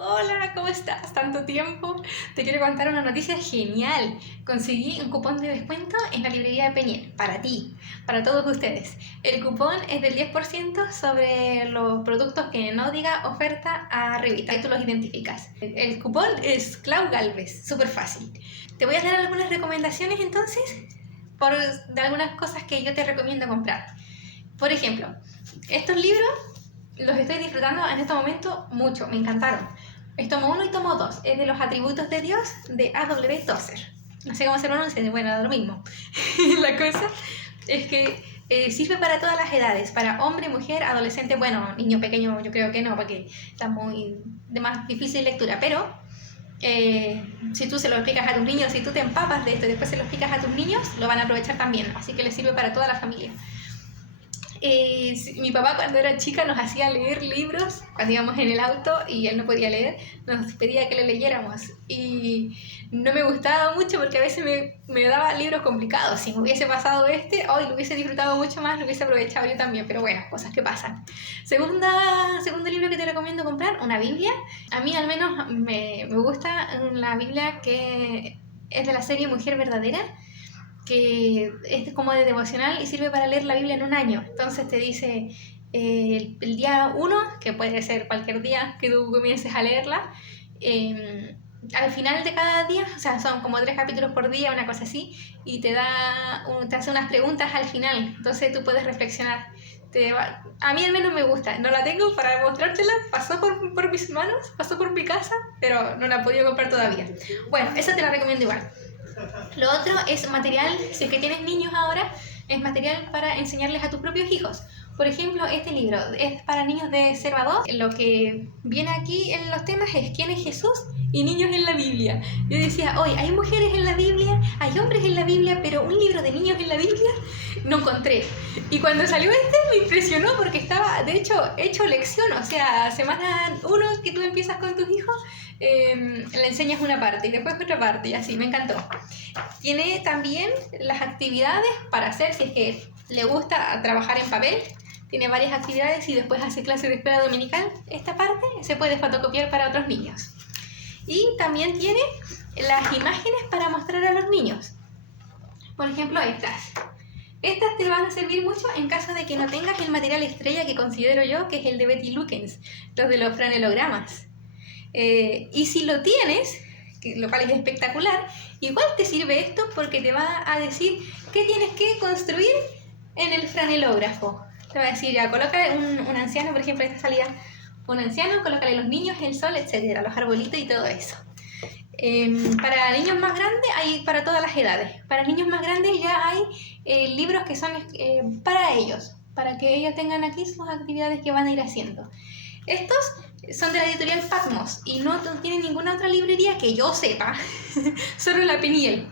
Hola, ¿cómo estás? ¿Tanto tiempo? Te quiero contar una noticia genial. Conseguí un cupón de descuento en la librería de Peniel, para ti, para todos ustedes. El cupón es del 10% sobre los productos que no diga oferta arribita, ahí tú los identificas. El cupón es Clau Galvez, súper fácil. Te voy a dar algunas recomendaciones entonces de algunas cosas que yo te recomiendo comprar. Por ejemplo, estos libros los estoy disfrutando en este momento mucho, me encantaron. Es tomo 1 y tomo 2, es de los atributos de Dios de A.W. Tozer. No sé cómo se pronuncia, bueno, da lo mismo. La cosa es que sirve para todas las edades, para hombre, mujer, adolescente, bueno, niño pequeño yo creo que no, porque está muy de más difícil lectura, pero si tú se lo explicas a tus niños, si tú te empapas de esto y después se lo explicas a tus niños, lo van a aprovechar también, así que les sirve para toda la familia. Mi papá cuando era chica nos hacía leer libros cuando íbamos en el auto y él no podía leer, nos pedía que le leyéramos y no me gustaba mucho porque a veces me daba libros complicados. Si me hubiese pasado hoy lo hubiese disfrutado mucho más, lo hubiese aprovechado yo también, pero bueno, cosas que pasan. Segundo libro que te recomiendo comprar, una Biblia. A mí al menos me gusta la Biblia que es de la serie Mujer Verdadera, que es como de devocional y sirve para leer la Biblia en un año. Entonces te dice el día 1, que puede ser cualquier día que tú comiences a leerla, al final de cada día, o sea, son como 3 capítulos por día, una cosa así, y te hace unas preguntas al final, entonces tú puedes reflexionar. A mí al menos me gusta, no la tengo para mostrártela, pasó por mis manos, pasó por mi casa, pero no la he podido comprar todavía. Bueno, esa te la recomiendo igual. Lo otro es material, si es que tienes niños ahora, es material para enseñarles a tus propios hijos. Por ejemplo, este libro es para niños de 0 a 2. Lo que viene aquí en los temas es quién es Jesús y niños en la Biblia. Yo decía, hoy hay mujeres en la Biblia, hay hombres en la Biblia, pero un libro de niños en la Biblia no encontré. Y cuando salió me impresionó porque estaba, de hecho, hecho lección. O sea, semana 1 que tú empiezas con tus hijos, le enseñas una parte y después otra parte y así, me encantó. Tiene también las actividades para hacer si es que le gusta trabajar en papel. Tiene varias actividades y después hace clase de escuela dominical. Esta parte se puede fotocopiar para otros niños. Y también tiene las imágenes para mostrar a los niños. Por ejemplo, estas. Estas te van a servir mucho en caso de que no tengas el material estrella que considero yo, que es el de Betty Lukens, los de los franelogramas. Y si lo tienes, lo cual es espectacular, igual te sirve esto porque te va a decir qué tienes que construir en el franelógrafo. Te va a decir, ya, coloca un anciano, por ejemplo, esta salida, un anciano, colócale los niños, el sol, etcétera, los arbolitos y todo eso. Para niños más grandes hay para todas las edades. Para niños más grandes ya hay libros que son para ellos, para que ellos tengan aquí sus actividades que van a ir haciendo. Estos son de la editorial Patmos y no tienen ninguna otra librería que yo sepa, solo la Peniel.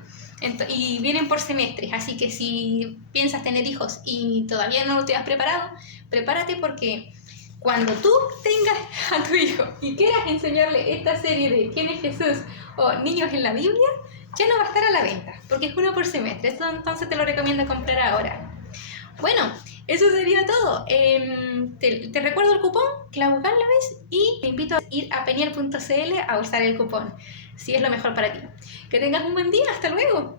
Y vienen por semestres, así que si piensas tener hijos y todavía no te has preparado, prepárate porque cuando tú tengas a tu hijo y quieras enseñarle esta serie de ¿Quién es Jesús? O Niños en la Biblia, ya no va a estar a la venta, porque es uno por semestre. Esto entonces te lo recomiendo comprar ahora. Bueno, eso sería todo. Te recuerdo el cupón, Clau Galvez, y te invito a ir a peniel.cl a usar el cupón, si es lo mejor para ti. Que tengas un buen día, hasta luego.